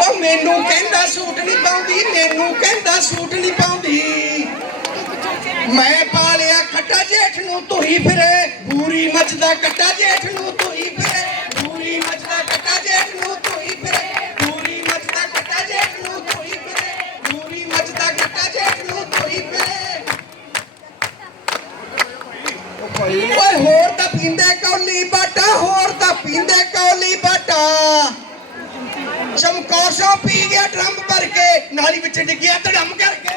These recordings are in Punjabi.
ਉਹ ਮੈਨੂੰ ਕਹਿੰਦਾ ਸੂਟ ਨਹੀਂ ਪਾਉਂਦੀ, ਮੈਨੂੰ ਕਹਿੰਦਾ ਸੂਟ ਨਹੀਂ ਪਾਉਂਦੀ। ਮੈਂ ਪਾ ਲਿਆ ਖੱਟਾ ਜੇਠ ਨੂੰ ਧੋਈ ਫਿਰੇ। ਪੂਰੀ ਮੱਚਦਾ ਕੱਟਾ ਜੇਠ ਨੂੰ ਓਏ ਹੋਰ ਤਾਂ ਪੀਂਦੇ ਕੌਲੀ ਬਾਟਾ, ਹੋਰ ਤਾਂ ਪੀਂਦੇ ਕੌਲੀ ਬਾਟਾ। ਚਮਕੌਸੋ ਪੀ ਗਿਆ ਡਰਮ ਭਰ ਕੇ, ਨਾਲੀ ਵਿੱਚ ਡਿੱਗਿਆ ਧੜਮ ਕਰਕੇ।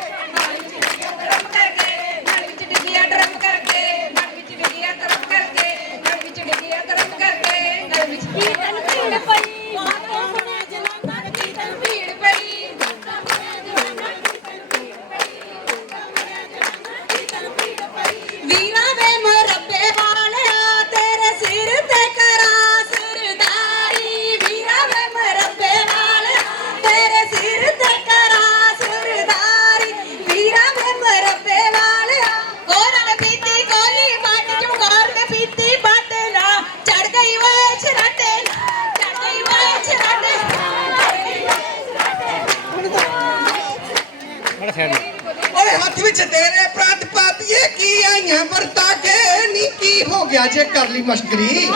ਓਏ ਹੱਥ ਵਿੱਚ ਤੇਰੇ ਪ੍ਰਾਂਤ ਪਾਪੀਏ ਕੀ ਆਈਆਂ ਵਰਤਾ ਕੇ? ਨੀ ਕੀ ਹੋ ਗਿਆ ਜੇ ਕਰ ਲਈ ਮਸ਼ਕਰੀ?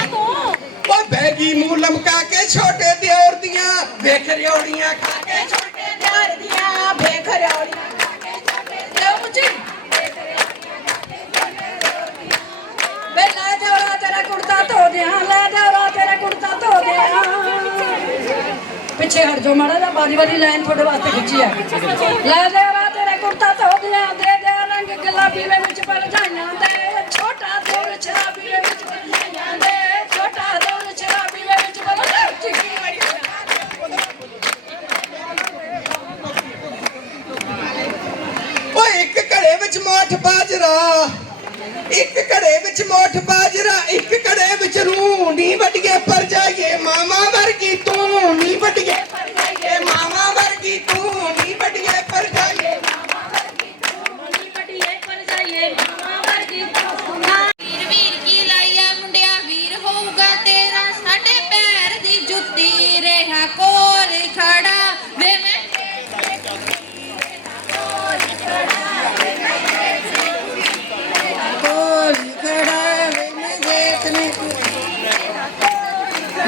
ਓਏ ਬੈਗੀ ਮੂੰਹ ਲਮਕਾ ਕੇ ਛੋਟੇ ਦਿਓਰ ਦੀਆਂ ਵੇਖ ਰਿਓੜੀਆਂ ਖਾ ਕੇ। ਛੋਟੇ ਦਿਆਰ ਦੀਆਂ ਬੇਖਰਿਆੜੀਆਂ ਖਾ ਕੇ। ਛੋਟੇ ਦਿਓ ਮੁੱਚੀ ਵੇ ਲੈ ਜੋਰਾ ਤੇਰਾ ਕੁੜਤਾ ਧੋ ਦਿਆਂ ਲੈ ਜੋਰਾ ਤੇਰਾ ਕੁੜਤਾ ਧੋ ਦਿਆਂ। ਪਿੱਛੇ ਹਟ ਜਾਓ ਮਾੜਾ ਜਿਹਾ ਬਾਰੀ ਵਾਲੀ ਲਾਈਨ ਤੁਹਾਡੇ ਵਾਸਤੇ ਖਿੱਚੀ ਆ। ਲੈ ਜੋਰਾ ਮੋਠ ਬਾਜਰਾ। ਇੱਕ ਘੜੇ ਵਿੱਚ ਮੋਠ ਬਾਜਰਾ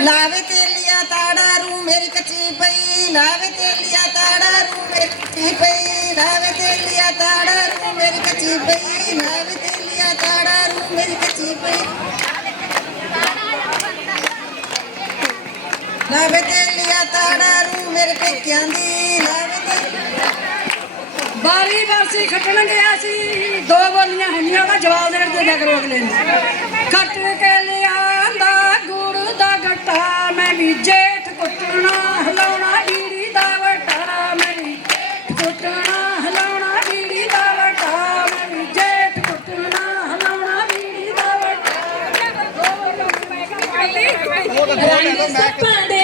ਲਾਵੇ ਤੇਲੀਆਂ ਤਾੜਾ ਰੂ ਮੇਰੀ ਕੱਚੀ ਪਈ, ਲਾਵੇ ਤੇਲੀਆ ਤਾੜਾ ਰੂ ਮੇਰੀ ਕੱਚੀ ਪਈ, ਲਾਵੇ ਤੇਲੀਆ ਤਾੜਾ ਰੂ ਮੇਰੀ ਕੱਚੀ ਪਈ, ਲਾਵੇ ਤੇਲੀਆ ਤਾੜਾ ਰੂ ਮੇਰੀ ਕੱਚੀ ਪਈ। ਲਾਵੇ ਤੇਲੀਆ ਤਾੜਾ ਰੂ ਮੇਰੇ ਪੇਕਿਆਂ ਦੀ, ਲਾਵੇ ਬਾਰੀ ਬਾਸੀ ਖੱਟਣ ਗਿਆ ਸੀ, ਦੋ ਬੋਲੀਆਂ ਹੁੰਦੀਆਂ ਦਾ ਜਵਾਬ ਦੇਣ ਦੇ ਜਗ ਰੋਕ ਲੈਂਦੇ ਖੱਟ ਕੇ ਲਿਆਂਦਾ Mac. Stop